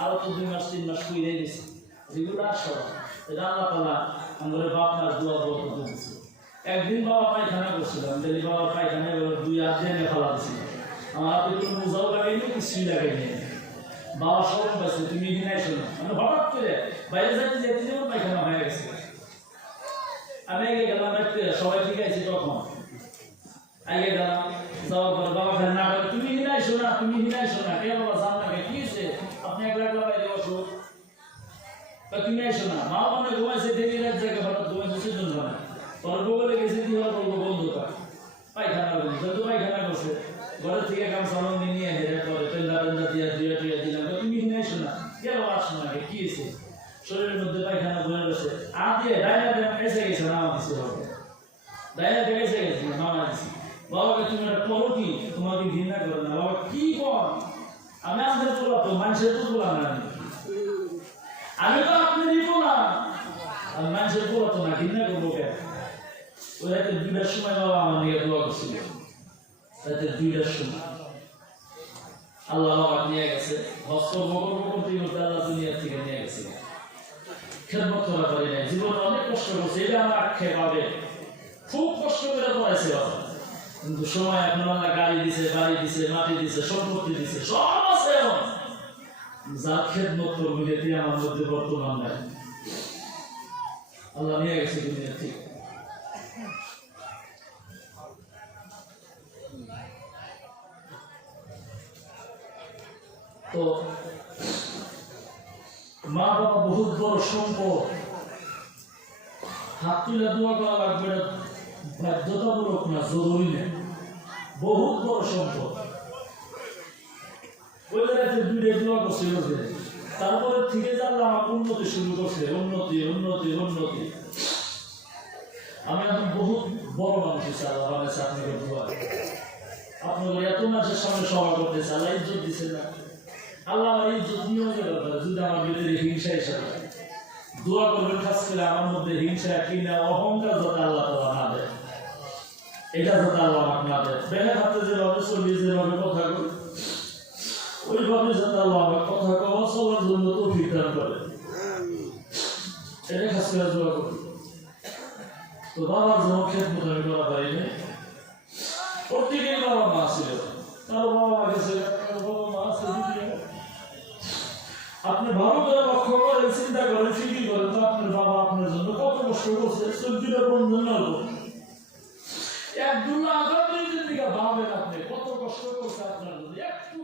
আরো তো 2 মাস 3 মাস কইরাই গেছে রেগুলার সরব এটা আল্লাহ তাআলা আমাদের বাপমার দোয়া বরকত দিয়েছে। একদিন বাবা পায়খানা করছিলাম, যদি বাবা পায়খানায় 2 হাত দিয়ে ফেলা দিছিল, আমার হাতে কোনো মোজাও লাগাইনি, কিছুই লাগাইনি। বাবা সরব পাইছে, তুমি এখানে আইসো না। মানে হঠাৎ করে বাইরে যাইতে যেতে যেমন পায়খানা হয়ে গেছে। আমি আগে গেলাম, সবাই ঠিক আছে তখন আগে গেলাম, যাওয়ার পরে বাবা ফের না করে, তুমি এখানে আইসো না, তুমি এখানে আইসো না। কে বাবা যান না, কি হয়েছে? আপনি একলা একলা বাইরে বসো, তুমি আইসো না। মা মানে ঘুমাইছে, দেরি রাত জায়গা হঠাৎ ঘুমাইছে সেজন্য না। পরে বলে গেছে কি হলো, বলবো বন্ধুটা পায়খানা করছে, যেহেতু পায়খানা করছে ঘরের থেকে কাম সামান নিয়ে হেরে পরে তেন্দা টেন্দা দিয়ে ধুয়ে টুয়ে দিলাম, তুমি এখানে আইসো না। কেন আসো না, কি হয়েছে? শরীরের মধ্যে পায়খানা বয়ে রয়েছে, দিয়ে ডায়না এসে গেছে, নামা দিচ্ছে বাবা, ডায়না এসে গেছে, নামা দিচ্ছে। বাবাকে তুমি একটা করো কি, তোমাকে ঘৃণা করে না। বাবা কি কর, আমি আমাদের তোলা তো মানুষের তো তোলা না, আমি তো আপনারই বললাম, আমি মানুষের তোলা তো না, ঘৃণা করবো কেন? ওই রাতে 2টার সময় বাবা আমার নিয়ে দোয়া করছিল, রাতে 2টার সময় আল্লাহ বাবা নিয়ে গেছে, হস্ত বকর করতে করতে আল্লাহ দুনিয়া থেকে নিয়ে গেছে। খেদমত করা পারি নাই, জীবনে অনেক কষ্ট করছে, এটা আমার আক্ষেপ হবে, খুব কষ্ট করে পড়াইছে বাবা। কিন্তু সময় এখন আল্লাহ গাড়ি দিছে, বাড়ি দিছে, মাটি দিছে, সম্পত্তি দিছে, সব আছে। যার খেদমত করবো যেটি আমার মধ্যে বর্তমান নাই, আল্লাহ নিয়ে গেছে দুনিয়া থেকে। তো মা বাবা বহুত বড় সম্পদ, হাত তুলে দোয়া করা লাগবে, বাধ্যতামূলক না, জরুরি না, বহুত বড় সম্পদ। ওই রাতে 2টা দোয়া করছিল, তারপরে থেকে জানলাম আমার উন্নতি শুরু করছে, উন্নতি উন্নতি উন্নতি। আমি এখন বহুত বড় মানুষ হিসেবে আল্লাহ বানাইছে আপনাদের দোয়া। আপনাদের এত মানুষের সামনে সভা করতেছে, আল্লাহ ইজ্জত দিচ্ছে না। আল্লাহ আমার ইজ্জত নিয়মের ব্যাপারে, যদি আমার ভিতরে হিংসা হিসাবে দোয়া করবেন, খাস করে আমার মধ্যে হিংসা কিনা অহংকার যাতে আল্লাহ তাআলা না দেয়, এটা যাতে আল্লাহ আমাকে না দেয়। বেলা হাতে যেভাবে চলি, যেভাবে কথা কই, ওইভাবে যাতে আল্লাহ আমার কথা কওয়া চলার জন্য তৌফিক দান করে, এটা খাস করে দোয়া করি। তো বাবার যেমন খেদমত আমি করা পারিনি, প্রত্যেকের বাবা মা ছিল, কারো বাবা মা গেছে, কারো বাবা মা আছে। আপনি ভালো করে লক্ষ্য করেন, চিন্তা করেন, ফিকির করেন, তো আপনার বাবা আপনার জন্য কত কষ্ট করছে, 14টা বন্ধন এক দুল্লা আগামী দিকে ভাবেন আপনি কত কষ্ট করছে আপনার জন্য। একটু